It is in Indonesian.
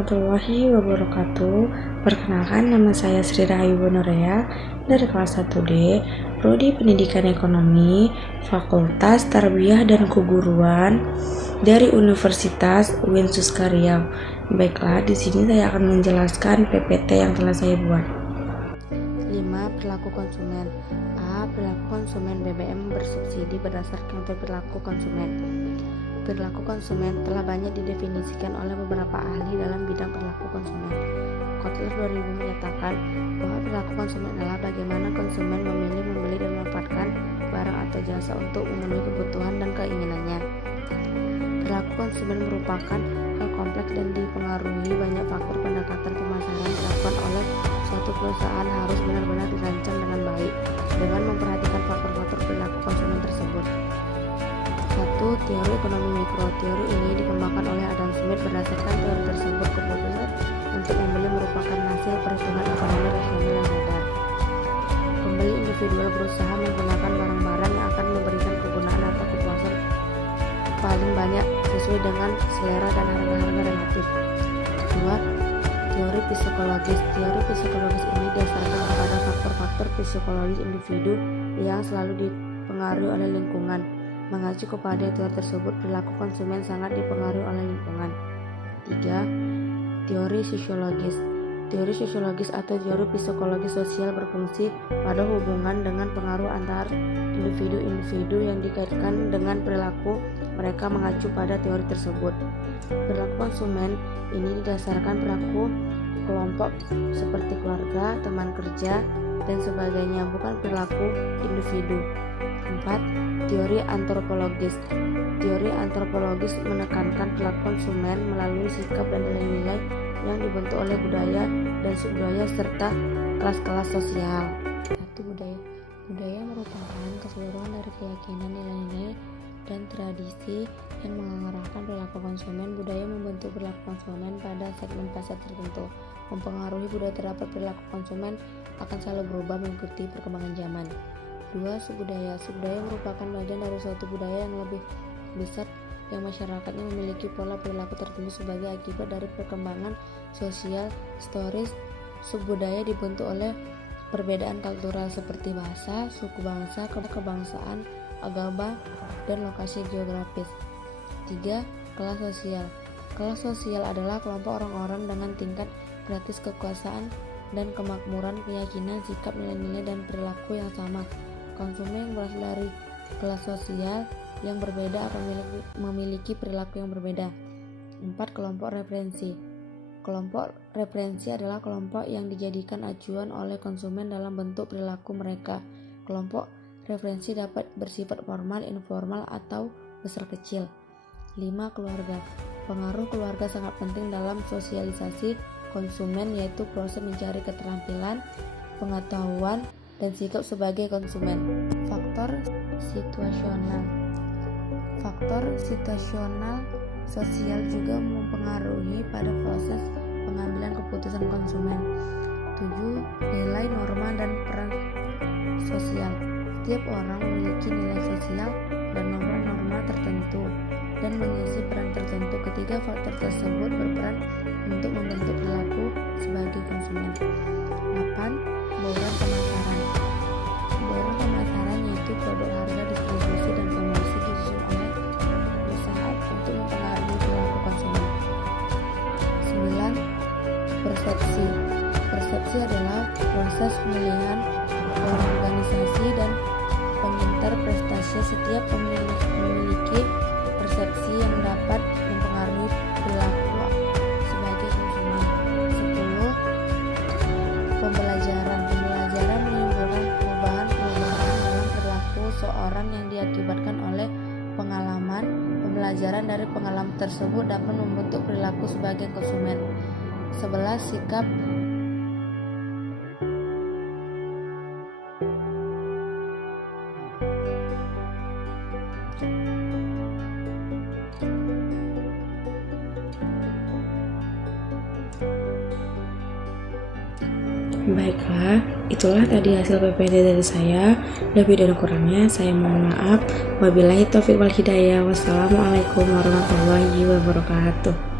warahmatullahi wabarakatuh. Perkenalkan, nama saya Sri Rahayu Bonorea dari kelas 1D, Prodi Pendidikan Ekonomi, Fakultas Tarbiyah dan Keguruan dari Universitas UIN Suska Riau. Baiklah, di sini saya akan menjelaskan PPT yang telah saya buat. 5. Perilaku konsumen. A. Perilaku konsumen BBM bersubsidi berdasarkan perilaku konsumen. Perilaku konsumen telah banyak didefinisikan oleh beberapa ahli dalam bidang perilaku konsumen. Kotler 2000 menyatakan bahwa perilaku konsumen adalah bagaimana konsumen memilih, membeli, dan memanfaatkan barang atau jasa untuk memenuhi kebutuhan dan keinginannya. Perilaku konsumen merupakan hal kompleks dan dipengaruhi banyak faktor. Pendekatan pemasaran dilakukan oleh suatu perusahaan harus benar-benar dirancang dengan baik dengan memperhatikan faktor-faktor perilaku konsumen tersebut. 1. Teori ekonomi mikro. Teori ini dikembangkan oleh Adam Smith. Berdasarkan teori tersebut, keputusan untuk membeli merupakan hasil perhitungan ekonomi rasional yang sadar. Pembeli individual berusaha menggunakan barang-barang yang akan memberikan kegunaan atau kepuasan paling banyak sesuai dengan selera dan harga-harga relatif. 2. Teori psikologis. Teori psikologis ini didasarkan kepada faktor-faktor psikologis individu yang selalu dipengaruhi oleh lingkungan. Mengacu kepada teori tersebut, perilaku konsumen sangat dipengaruhi oleh lingkungan. 3. Teori sosiologis. Teori sosiologis atau teori psikologi sosial berfungsi pada hubungan dengan pengaruh antar individu-individu yang dikaitkan dengan perilaku mereka. Mengacu pada teori tersebut, perilaku konsumen ini didasarkan perilaku kelompok seperti keluarga, teman kerja, dan sebagainya, bukan perilaku individu. 4. Teori antropologis. Teori antropologis menekankan perilaku konsumen melalui sikap dan nilai-nilai yang dibentuk oleh budaya dan subbudaya serta kelas-kelas sosial. 1. Budaya. Budaya merupakan keseluruhan dari keyakinan, nilai-nilai, dan tradisi yang mengarahkan perilaku konsumen. Budaya membentuk perilaku konsumen pada segmen pasar tertentu. Mempengaruhi budaya terdapat perilaku konsumen akan selalu berubah mengikuti perkembangan zaman. 2. Subbudaya. Subbudaya merupakan bagian dari suatu budaya yang lebih besar yang masyarakatnya memiliki pola perilaku tertentu sebagai akibat dari perkembangan sosial historis. Subbudaya dibentuk oleh perbedaan kultural seperti bahasa, suku bangsa, kebangsaan, agama, dan lokasi geografis. 3. Kelas sosial. Kelas sosial adalah kelompok orang-orang dengan tingkat gratis kekuasaan dan kemakmuran, keyakinan, sikap, nilai-nilai, dan perilaku yang sama. Konsumen yang berasal dari kelas sosial yang berbeda akan memiliki perilaku yang berbeda. 4. Kelompok referensi. Kelompok referensi adalah kelompok yang dijadikan acuan oleh konsumen dalam bentuk perilaku mereka. Kelompok referensi dapat bersifat formal, informal, atau besar kecil. 5. Keluarga. Pengaruh keluarga sangat penting dalam sosialisasi konsumen, yaitu proses mencari keterampilan, pengetahuan, dan sikap sebagai konsumen. Faktor situasional. Faktor situasional sosial juga mempengaruhi pada proses pengambilan keputusan konsumen. 7. Nilai, norma, dan peran sosial. Setiap orang memiliki nilai sosial dan norma-norma tertentu dan mengisi peran tertentu. Ketiga faktor tersebut berperan untuk membentuk perilaku sebagai konsumen. 8. Bauran pemasaran. Bauran pemasaran yaitu produk, harga, distribusi, dan promosi disusun oleh perusahaan untuk mempengaruhi perilaku konsumen. 9. Persepsi. Persepsi adalah proses pemilihan organisasi dan penginterpretasi. Setiap memiliki persepsi yang dapat mempengaruhi perilaku sebagai konsumen. 10. Pembelajaran. Pembelajaran menimbulkan perubahan-perubahan dalam perilaku seorang yang diakibatkan oleh pengalaman. Pembelajaran dari pengalaman tersebut dapat membentuk perilaku sebagai konsumen. 11. Sikap. Baiklah, itulah tadi hasil PPT dari saya. Lebih dan kurangnya saya mohon maaf. Wabillahi taufiq wal hidayah. Wassalamualaikum warahmatullahi wabarakatuh.